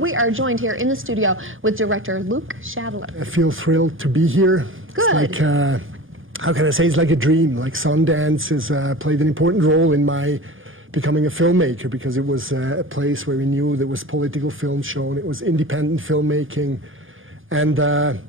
We are joined here in the studio with director Luke Shadler. I feel thrilled to be here. Good. It's like, how can I say, it's like a dream. Like Sundance has played an important role in my becoming a filmmaker, because it was a place where we knew there was political film shown, it was independent filmmaking. And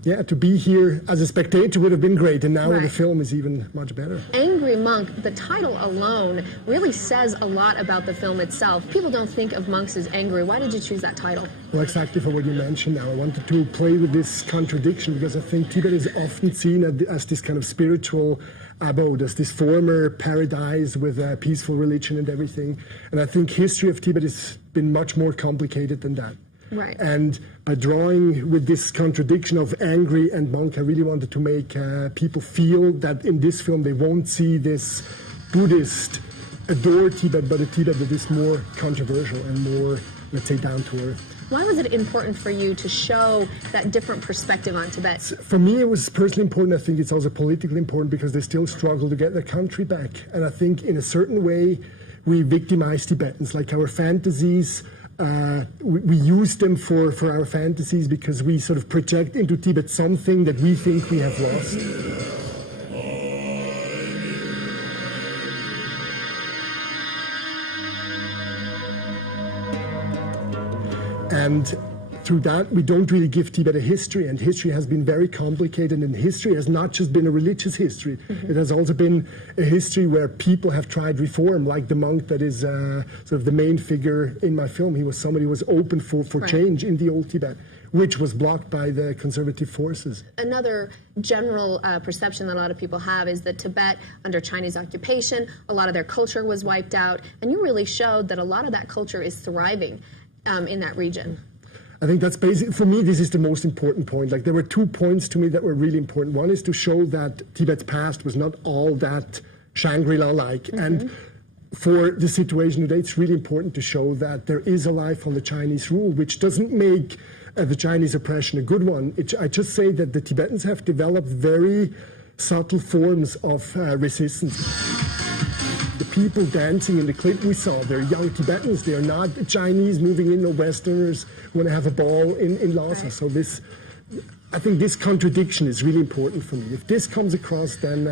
yeah, to be here as a spectator would have been great, and now the film is even much better. Angry Monk, the title alone really says a lot about the film itself. People don't think of monks as angry. Why did you choose that title? Well, exactly for what you mentioned now. I wanted to play with this contradiction, because I think Tibet is often seen as this kind of spiritual abode, as this former paradise with a peaceful religion and everything. And I think history of Tibet has been much more complicated than that. Right. And by drawing with this contradiction of angry and monk, I really wanted to make people feel that in this film they won't see this Buddhist adore Tibet, but a Tibet that is more controversial and more, let's say, down to earth. Why was it important for you to show that different perspective on Tibet? For me, it was personally important. I think it's also politically important, because they still struggle to get their country back. And I think in a certain way, we victimize Tibetans, like our fantasies. We use them for our fantasies, because we sort of project into Tibet something that we think we have lost. And through that, we don't really give Tibet a history, and history has been very complicated, and history has not just been a religious history. It has also been a history where people have tried reform, like the monk that is sort of the main figure in my film. He was somebody who was open for change in the old Tibet, which was blocked by the conservative forces. Another general perception that a lot of people have is that Tibet, under Chinese occupation, a lot of their culture was wiped out, and you really showed that a lot of that culture is thriving in that region. I think that's basic. For me, this is the most important point. Like, there were 2 points to me that were really important. One is to show that Tibet's past was not all that Shangri-La-like. And for the situation today, it's really important to show that there is a life on the Chinese rule, which doesn't make the Chinese oppression a good one. I just say that the Tibetans have developed very subtle forms of resistance. The people dancing in the clip we saw, they're young Tibetans. They're not Chinese moving in, or Westerners want to have a ball in Lhasa. So I think this contradiction is really important for me. If this comes across, then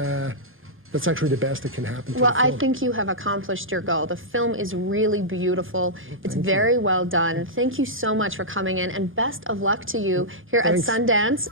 that's actually the best that can happen to the film. I think you have accomplished your goal. The film is really beautiful. It's very well done. Thank you so much for coming in, and best of luck to you here at Sundance.